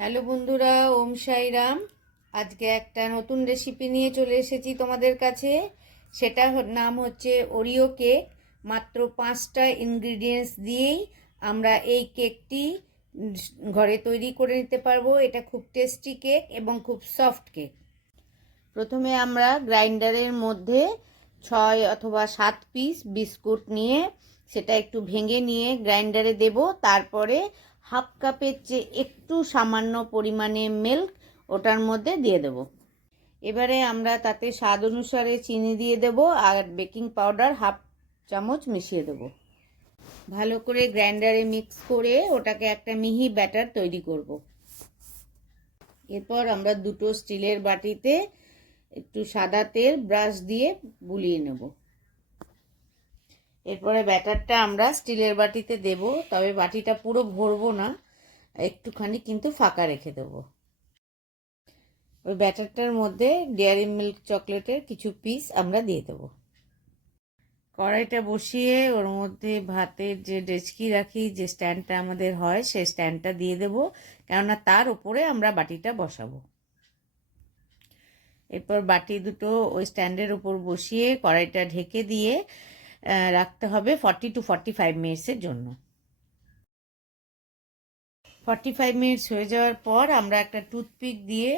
Hello বন্ধুরা, ওম সাইরাম। আজকে একটা নতুন রেসিপি নিয়ে চলে এসেছি তোমাদের কাছে। সেটা নাম হচ্ছে ওরিও কেক। মাত্র 5টা ইনগ্রিডিয়েন্টস দিয়েই আমরা এই কেকটি ঘরে তৈরি করে নিতে পারবো। এটা খুব টেস্টি কেক এবং খুব সফট কেক। প্রথমে আমরা গ্রাইন্ডারের মধ্যে 6 অথবা 7 পিস বিস্কুট নিয়ে সেটা একটু ভেঙে নিয়ে গ্রাইন্ডারে দেব। তারপরে হাফ কাপের চেয়ে একটু সামান্য পরিমাণে মিল্ক ওটার মধ্যে দিয়ে দেব। এবারে আমরা তাতে স্বাদ অনুসারে চিনি দিয়ে দেব আর বেকিং পাউডার হাফ চামচ মিশিয়ে দেব। ভালো করে গ্রাইন্ডারে মিক্স করে ওটাকে একটা মিহি ব্যাটার তৈরি করব। এরপর আমরা দুটো স্টিলের বাটিতে একটু সাদা তেল ব্রাশ দিয়ে বুলিয়ে নেব। এরপরে ব্যাটারটা আমরা স্টিলের বাটিতে দেব, তবে বাটিটা পুরো ভরবো না, একটুখানি কিন্তু ফাঁকা রেখে দেব। ওই ব্যাটারটার মধ্যে ডেয়ারি মিল্ক চকলেটের কিছু পিস আমরা দিয়ে দেব। কড়াইটা বসিয়ে ওর মধ্যে ভাতের যে ডেচকি রাখি, যে স্ট্যান্ডটা আমাদের হয়, সেই স্ট্যান্ডটা দিয়ে দেব, কেননা তার উপরে আমরা বাটিটা বসাবো। এরপর বাটি দুটো ওই স্ট্যান্ডের উপর বসিয়ে কড়াইটা ঢেকে দিয়ে রাখতে হবে 40 to 45 মিনিটসের জন্য। 45 মিনিটস হয়ে যাওয়ার পর আমরা একটা টুথপিক দিয়ে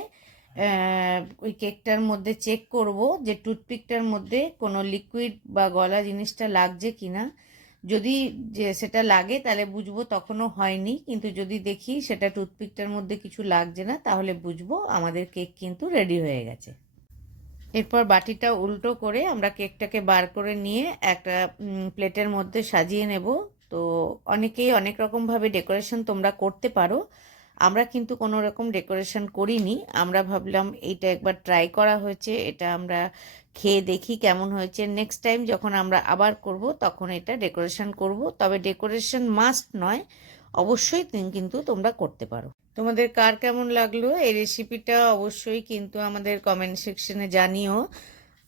ওই কেকটার মধ্যে চেক করব যে টুথপিকটার মধ্যে কোনো লিকুইড বা গলা জিনিসটা লাগছে কিনা। যদি সেটা লাগে তাহলে বুঝবো তখনও হয়নি, কিন্তু যদি দেখি সেটা টুথপিকটার মধ্যে কিছু লাগছে না তাহলে বুঝবো আমাদের কেক কিন্তু রেডি হয়ে গেছে। এরপর বাটিটা উল্টো করে আমরা কেকটাকে বার করে নিয়ে একটা প্লেটের মধ্যে সাজিয়ে নেব। তো অনেকেই অনেক রকমভাবে ডেকোরেশন তোমরা করতে পারো, আমরা কিন্তু কোনো রকম ডেকোরেশন করিনি। আমরা ভাবলাম এইটা একবার ট্রাই করা হয়েছে, এটা আমরা খেয়ে দেখি কেমন হয়েছে। নেক্সট টাইম যখন আমরা আবার করব তখন এটা ডেকোরেশন করব, তবে ডেকোরেশন মাস্ট নয়, অবশ্যই কিন্তু তোমরা করতে পারো। তোমাদের কার কেমন লাগলো এই রেসিপিটা অবশ্যই কিন্তু আমাদের কমেন্ট সেকশনে জানিও।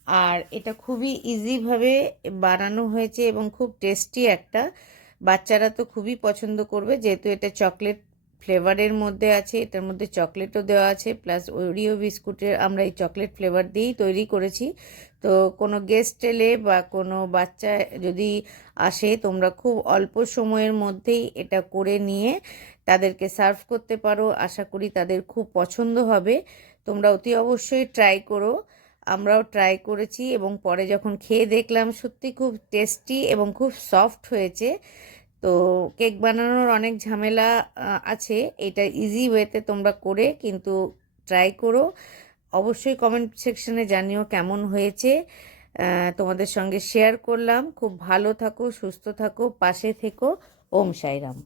আর এটা খুবই ইজিভাবে বানানো হয়েছে এবং খুব টেস্টি একটা, বাচ্চারা তো খুবই পছন্দ করবে, যেহেতু এটা চকলেট ফ্লেভারের মধ্যে আছে, এটার মধ্যে চকলেটও দেওয়া আছে, প্লাস ওরিও বিস্কুটের আমরা এই চকলেট ফ্লেভার দিয়েই তৈরি করেছি। তো কোনো গেস্ট এলে বা কোনো বাচ্চা যদি আসে, তোমরা খুব অল্প সময়ের মধ্যেই এটা করে নিয়ে তাদেরকে সার্ভ করতে পারো। আশা করি তাদের খুব পছন্দ হবে। তোমরা অতি অবশ্যই ট্রাই করো। আমরাও ট্রাই করেছি এবং পরে যখন খেয়ে দেখলাম সত্যি খুব টেস্টি এবং খুব সফট হয়েছে। তো কেক বানানোর অনেক ঝামেলা আছে, এটা ইজি ওয়েতে তোমরা করে কিন্তু ট্রাই করো। অবশ্যই কমেন্ট সেকশনে জানিও কেমন হয়েছে। তোমাদের সঙ্গে শেয়ার করলাম। খুব ভালো থাকো, সুস্থ থাকো, পাশে থেকো। ওম সাইরাম।